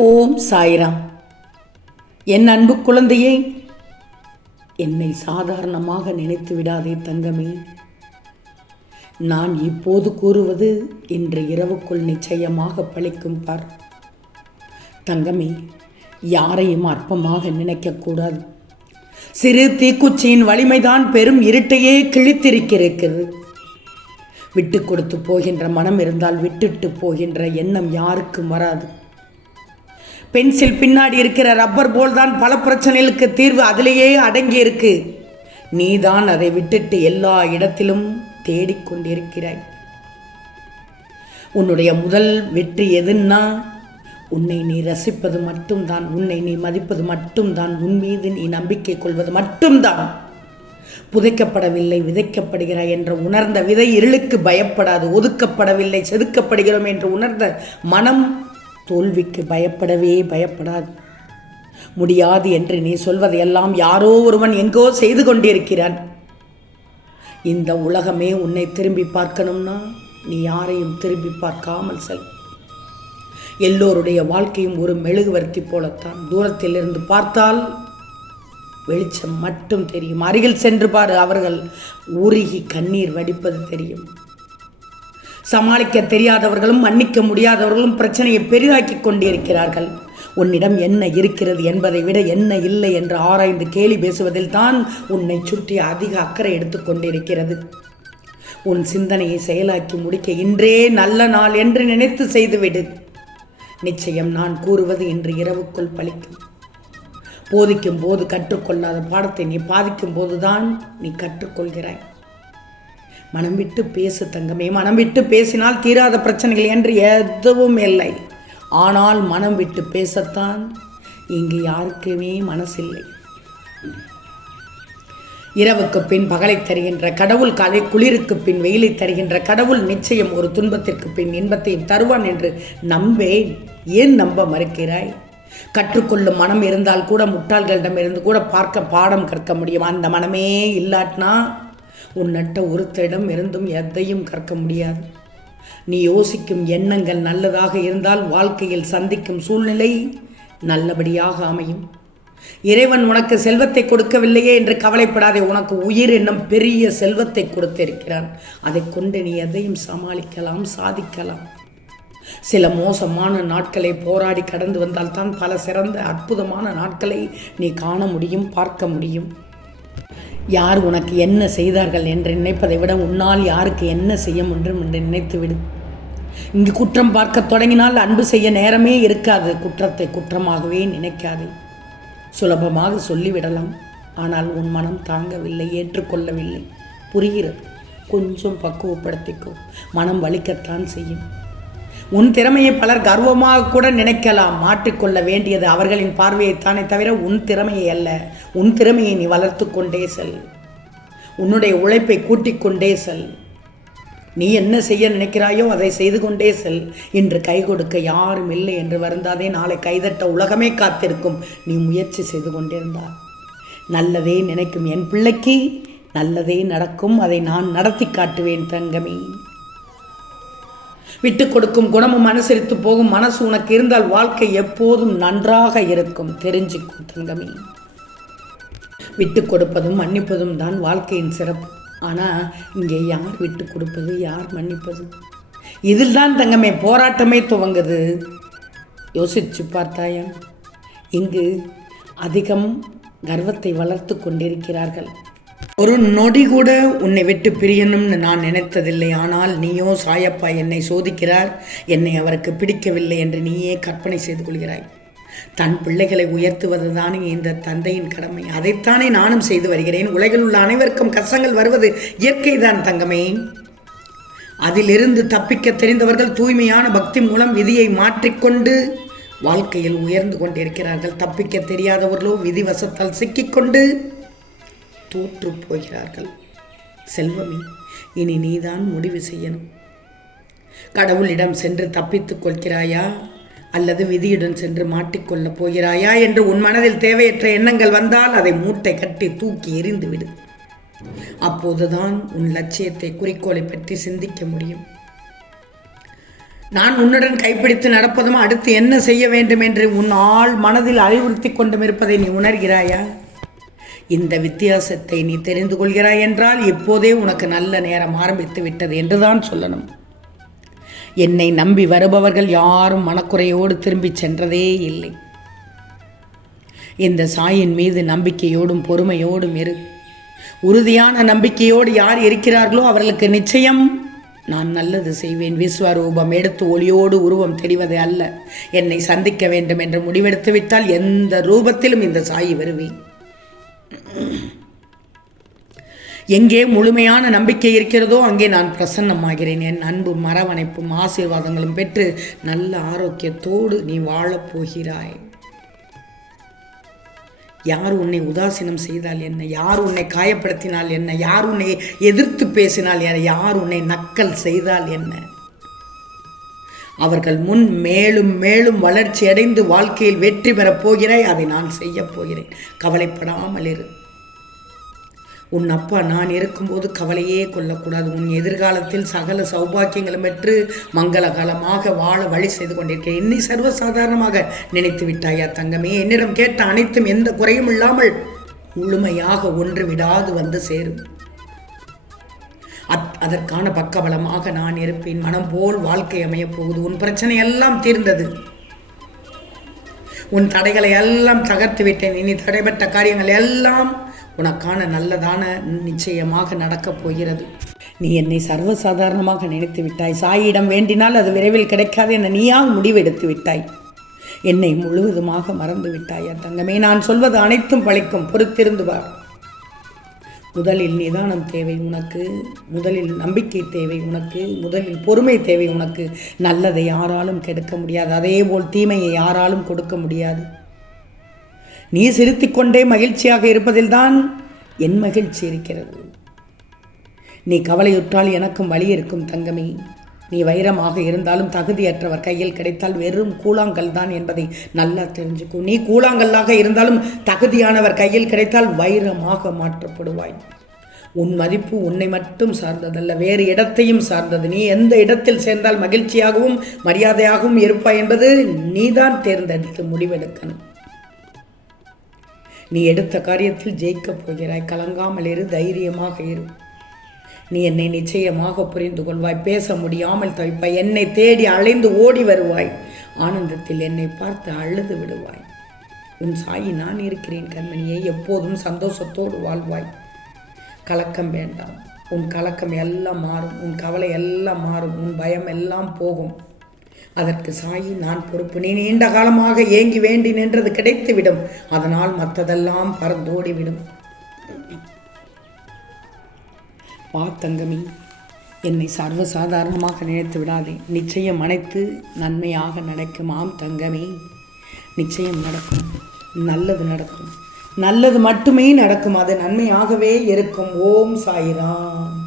ஓம் சாய்ராம். என் அன்பு குழந்தையே என்னை சாதாரணமாக நினைத்து விடாதே தங்கமே. நான் இப்போது கூறுவது இன்று இரவுக்குள் நிச்சயமாக பழிக்கும் பார். தங்கமே யாரையும் அற்பமாக நினைக்கக்கூடாது சிறு தீக்குச்சியின் வலிமைதான் பெரும் இருட்டையே கிழித்திருக்கிறது விட்டு கொடுத்து போகின்ற மனம் இருந்தால் விட்டுட்டு போகின்ற எண்ணம் யாருக்கும் வராது. பென்சில் பின்னாடி இருக்கிற ரப்பர் போல் தான் பல பிரச்சனைகளுக்கு தீர்வு அதிலேயே அடங்கி இருக்கு நீதான் அதை விட்டுட்டு எல்லா இடத்திலும் தேடிக்கொண்டிருக்கிறாய். உன்னுடைய முதல் வெற்றி எதுன்னா உன்னை நீ ரசிப்பது மட்டும்தான் உன்னை நீ மதிப்பது மட்டும்தான் உன் மீது நீ நம்பிக்கை கொள்வது மட்டும்தான். புதைக்கப்படவில்லை விதைக்கப்படுகிறாய் என்ற உணர்ந்த விதை இருளுக்கு பயப்படாது ஒதுக்கப்படவில்லை செதுக்கப்படுகிறோம் என்று உணர்ந்த மனம் தோல்விக்கு பயப்படவே பயப்படாது. முடியாது என்று நீ சொல்வதையெல்லாம் யாரோ ஒருவன் எங்கோ செய்து கொண்டிருக்கிறான். இந்த உலகமே உன்னை திரும்பி பார்க்கணும்னா நீ யாரையும் திரும்பி பார்க்காமல் செல். எல்லோருடைய வாழ்க்கையும் ஒரு மெழுகுவர்த்தி போலத்தான். தூரத்தில் இருந்து பார்த்தால் வெளிச்சம் மட்டும் தெரியும். அருகில் சென்று பாரு அவர்கள் உருகி கண்ணீர் வடிப்பது தெரியும். சமாளிக்க தெரியாதவர்களும் மன்னிக்க முடியாதவர்களும் பிரச்சனையை பெரிதாக்கி கொண்டிருக்கிறார்கள். உன்னிடம் என்ன இருக்கிறது என்பதை விட என்ன இல்லை என்று ஆராய்ந்து கேலி பேசுவதில் தான் உன்னை சுற்றி அதிக அக்கறை எடுத்துக்கொண்டிருக்கிறது உன் சிந்தனையை செயலாக்கி முடிக்க இன்றே நல்ல நாள் என்று நினைத்து செய்துவிடு. நிச்சயம் நான் கூறுவது இன்று இரவுக்குள் பலிக்கும் போதிக்கும் போது கற்றுக்கொள்ளாத பாடத்தை நீ பாதிக்கும் போதுதான் நீ கற்றுக்கொள்கிறாய். மனம் விட்டு பேசு தங்கமே மனம் விட்டு பேசினால் தீராத பிரச்சனைகள் என்று எதுவும் இல்லை. ஆனால் மனம் விட்டு பேசத்தான் இங்கு யாருக்குமே மனசில்லை. இரவுக்கு பின் பகலை தருகின்ற கடவுள் காலை குளிருக்கு பின் வெயிலை தருகின்ற கடவுள் நிச்சயம் ஒரு துன்பத்திற்கு பின் இன்பத்தையும் தருவான் என்று நம்பேன் ஏன் நம்ப மறுக்கிறாய்? கற்றுக்கொள்ளும் மனம் இருந்தால் கூட முட்டாள்களிடமிருந்து கூட பார்க்க பாடம் கற்க முடியும். அந்த மனமே இல்லாட்டினா உன் நட்ட ஒருத்தரிடம் இருந்தும் எதையும் கற்க முடியாது. நீ யோசிக்கும் எண்ணங்கள் நல்லதாக இருந்தால் வாழ்க்கையில் சந்திக்கும் சூழ்நிலை நல்லபடியாக அமையும். இறைவன் உனக்கு செல்வத்தை கொடுக்கவில்லையே என்று கவலைப்படாதே உனக்கு உயிர் என்னும் பெரிய செல்வத்தை கொடுத்திருக்கிறான். அதை கொண்டு நீ எதையும் சமாளிக்கலாம் சாதிக்கலாம். சில மோசமான நாட்களை போராடி கடந்து வந்தால்தான் பல சிறந்த அற்புதமான நாட்களை நீ காண முடியும் பார்க்க முடியும். யார் உனக்கு என்ன செய்தார்கள் என்று நினைப்பதை விட உன்னால் யாருக்கு என்ன செய்ய முடியும் என்று நினைத்து விடு இங்கு குற்றம் பார்க்க தொடங்கினால் அன்பு செய்ய நேரமே இருக்காது. குற்றத்தை குற்றமாகவே நினைக்காதே. சுலபமாக சொல்லிவிடலாம். ஆனால் உன் மனம் தாங்கவில்லை ஏற்றுக்கொள்ளவில்லை. புரிகிறது. கொஞ்சம் பக்குவப்படுத்திக்கோ. மனம் வலிக்கத்தான் செய்யும். உன் திறமையை பலர் கர்வமாக கூட நினைக்கலாம். மாற்றிக்கொள்ள வேண்டியது அவர்களின் பார்வையைத்தானே தவிர உன் திறமையை அல்ல. உன் திறமையை நீ வளர்த்து கொண்டே செல். உன்னுடைய உழைப்பை கூட்டிக் கொண்டே செல். நீ என்ன செய்ய நினைக்கிறாயோ அதை செய்து கொண்டே செல். இன்று கை கொடுக்க யாரும் இல்லை என்று வருந்தாதே நாளை கைதட்ட உலகமே காத்திருக்கும். நீ முயற்சி செய்து கொண்டிருந்தார் நல்லதே நினைக்கும் என் பிள்ளைக்கு நல்லதே நடக்கும். அதை நான் நடத்தி காட்டுவேன் தங்கமே. விட்டு கொடுக்கும் குணமும் அனுசரித்து போகும் மனசு உனக்கு இருந்தால் வாழ்க்கை எப்போதும் நன்றாக இருக்கும். தெரிஞ்சுக்கும் தங்கமே. விட்டு கொடுப்பதும் மன்னிப்பதும் தான் வாழ்க்கையின் சிறப்பு. ஆனால் இங்கே யார் விட்டு கொடுப்பது யார் மன்னிப்பது? இதில் தான் தங்கமே போராட்டமே துவங்குது. யோசிச்சு பார்த்தாயா? இங்கு அதிகம் கர்வத்தை வளர்த்து கொண்டிருக்கிறார்கள். ஒரு நொடி கூட உன்னை விட்டு பிரியணும்னு நான் நினைத்ததில்லை. ஆனால் நீயோ சாயப்பா என்னை சோதிக்கிறார். என்னை அவருக்கு பிடிக்கவில்லை என்று நீயே கற்பனை செய்து கொள்கிறாய். தன் பிள்ளைகளை உயர்த்துவது தானே இந்த தந்தையின் கடமை. அதைத்தானே நானும் செய்து வருகிறேன். உலகில் உள்ள அனைவருக்கும் கஷ்டங்கள் வருவது இயற்கைதான் தங்கமே. அதிலிருந்து தப்பிக்க தெரிந்தவர்கள் தூய்மையான பக்தி மூலம் விதியை மாற்றிக்கொண்டு வாழ்க்கையில் உயர்ந்து கொண்டிருக்கிறார்கள். தப்பிக்க தெரியாதவர்களோ விதி வசத்தால் சிக்கிக்கொண்டு தோற்று போகிறார்கள். செல்வமே இனி நீதான் முடிவு செய்யணும். கடவுளிடம் சென்று தப்பித்துக் கொள்கிறாயா? அல்லது விதியுடன் சென்று மாட்டிக்கொள்ளப் போகிறாயா? என்று உன் மனதில் தேவையற்ற எண்ணங்கள் வந்தால் அதை மூட்டை கட்டி தூக்கி எறிந்து விடு அப்போதுதான் உன் லட்சியத்தை குறிக்கோளை பற்றி சிந்திக்க முடியும். நான் உன்னுடன் கைப்பிடித்து நடப்பதும் அடுத்து என்ன செய்ய வேண்டும் என்று உன் ஆள் மனதில் அறிவுறுத்தி கொண்டும் இருப்பதை நீ உணர்கிறாயா? இந்த வித்தியாசத்தை நீ தெரிந்து கொள்கிறாய் என்றால் இப்போதே உனக்கு நல்ல நேரம் ஆரம்பித்து விட்டது என்றுதான் சொல்லணும். என்னை நம்பி வருபவர்கள் யாரும் மனக்குறையோடு திரும்பிச் சென்றதே இல்லை. இந்த சாயின் மீது நம்பிக்கையோடும் பொறுமையோடும் இரு. உறுதியான நம்பிக்கையோடு யார் இருக்கிறார்களோ அவர்களுக்கு நிச்சயம் நான் நல்லது செய்வேன். விஸ்வரூபம் எடுத்து ஒளியோடு உருவம் தெரிவது அல்ல. என்னை சந்திக்க வேண்டும் என்று முடிவெடுத்து விட்டால் எந்த ரூபத்திலும் இந்த சாயி வருவேன். எங்கே முழுமையான நம்பிக்கை இருக்கிறதோ அங்கே நான் பிரசன்னமாகிறேன். என் அன்பும் மரவணைப்பும் ஆசீர்வாதங்களும் பெற்று நல்ல ஆரோக்கியத்தோடு நீ வாழப்போகிறாய் யார் உன்னை உதாசீனம் செய்தால் என்ன? யார் உன்னை காயப்படுத்தினால் என்ன? யார் உன்னை எதிர்த்து பேசினால் என்ன? யார் உன்னை நக்கல் செய்தால் என்ன? அவர்கள் முன் மேலும் மேலும் வளர்ச்சி அடைந்து வாழ்க்கையில் வெற்றி பெறப் போகிறாய். அதை நான் செய்யப் போகிறேன். கவலைப்படாமல் இரு. உன் அப்பா நான் இருக்கும்போது கவலையே கொள்ளக்கூடாது. உன் எதிர்காலத்தில் சகல சௌபாக்கியங்களும் பெற்று மங்களகாலமாக வாழ வழி செய்து கொண்டிருக்கேன் என்னை சர்வசாதாரணமாக நினைத்து விட்டாயா தங்கமே? என்னிடம் கேட்ட அனைத்தும் எந்த குறையும் இல்லாமல் முழுமையாக ஒன்று விடாது வந்து சேரும். அத் அதற்கான பக்கபலமாக நான் இருப்பேன். மனம் போல் வாழ்க்கை அமையப் போகுது. உன் பிரச்சனை எல்லாம் தீர்ந்தது. உன் தடைகளை எல்லாம் தகர்த்து விட்டேன். இனி தடைபட்ட காரியங்கள் எல்லாம் உனக்கான நல்லதான நிச்சயமாக நடக்கப் போகிறது. நீ என்னை சர்வசாதாரணமாக நினைத்து விட்டாய். சாயிடம் வேண்டினால் அது விரைவில் கிடைக்காது என நீயா முடிவெடுத்து விட்டாய். என்னை முழுவதுமாக மறந்து விட்டாய். தங்கமே நான் சொல்வது அனைத்தும் பழிக்கும். பொறுத்திருந்து வா. முதலில் நிதானம் தேவை உனக்கு. முதலில் நம்பிக்கை தேவை உனக்கு. முதலில் பொறுமை தேவை உனக்கு. நல்லதை யாராலும் கெடுக்க முடியாது. அதேபோல் தீமையை யாராலும் கொடுக்க முடியாது. நீ சிரித்துக்கொண்டே மகிழ்ச்சியாக இருப்பதில்தான் என் மகிழ்ச்சி இருக்கிறது. நீ கவலையுற்றால் எனக்கும் வழி இருக்கும் தங்கமே. நீ வைரமாக இருந்தாலும் தகுதியற்றவர் கையில் கிடைத்தால் வெறும் கூழாங்கல் தான் என்பதை நல்லா தெரிஞ்சுக்கும் நீ கூழாங்கல்லாக இருந்தாலும் தகுதியானவர் கையில் கிடைத்தால் வைரமாக மாற்றப்படுவாய். உன் மதிப்பு உன்னை மட்டும் சார்ந்ததல்ல வேறு இடத்தையும் சார்ந்தது. நீ எந்த இடத்தில் சேர்ந்தால் மகிழ்ச்சியாகவும் மரியாதையாகவும் இருப்பாய் என்பது நீதான் தேர்ந்தெடுத்து முடிவெடுக்கணும். நீ எடுத்த காரியத்தில் ஜெயிக்கப் போகிறாய். கலங்காமல் இரு தைரியமாக இரு. நீ என்னை நிச்சயமாக புரிந்து கொள்வாய். பேச முடியாமல் தவிப்பாய். என்னை தேடி அலைந்து ஓடி வருவாய். ஆனந்தத்தில் என்னை பார்த்து அழுது விடுவாய். உன் சாயி நான் இருக்கிறேன் கண்மணியை எப்போதும் சந்தோஷத்தோடு வாழ்வாய். கலக்கம் வேண்டாம். உன் கலக்கம் எல்லாம் மாறும். உன் கவலை எல்லாம் மாறும். உன் பயம் எல்லாம் போகும். அதற்கு சாயி நான் பொறுப்பு நீ நீண்ட காலமாக ஏங்கி வேண்டி நின்றது கிடைத்துவிடும். அதனால் மற்றதெல்லாம் பறந்தோடிவிடும். வா தங்கமி என்னை சர்வசாதாரணமாக நினைத்து விடாதே. நிச்சயம் அனைத்து நன்மையாக நடக்கும் ஆம் தங்கமே. நிச்சயம் நடக்கும். நல்லது நடக்கும். நல்லது மட்டுமே நடக்கும். அது நன்மையாகவே இருக்கும். ஓம் சாயிராம்.